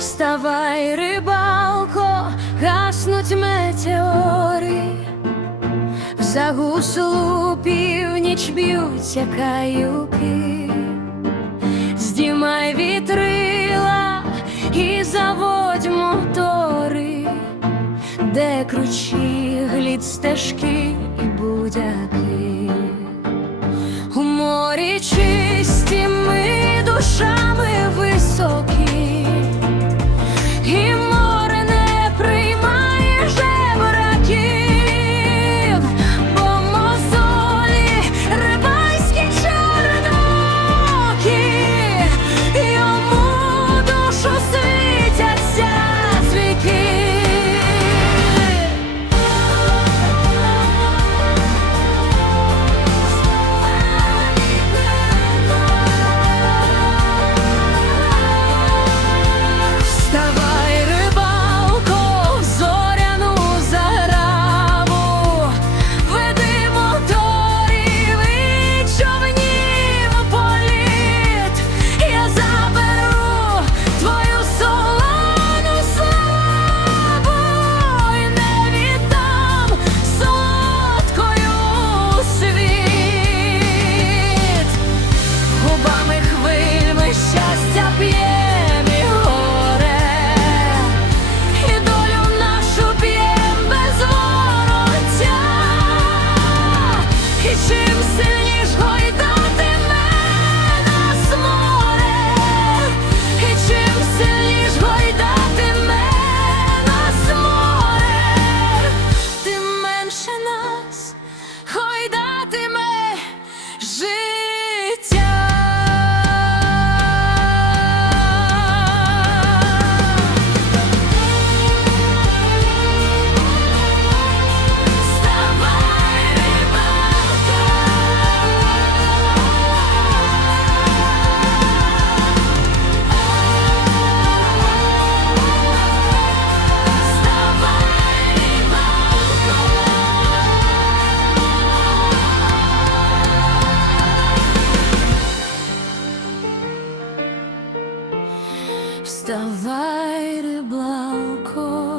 Вставай, рибалко, гаснуть метеори, в загуслу північ б'ються каюки, здімай вітрила і заводь мотори, де кручі глід стежки. Вставай, рибалко.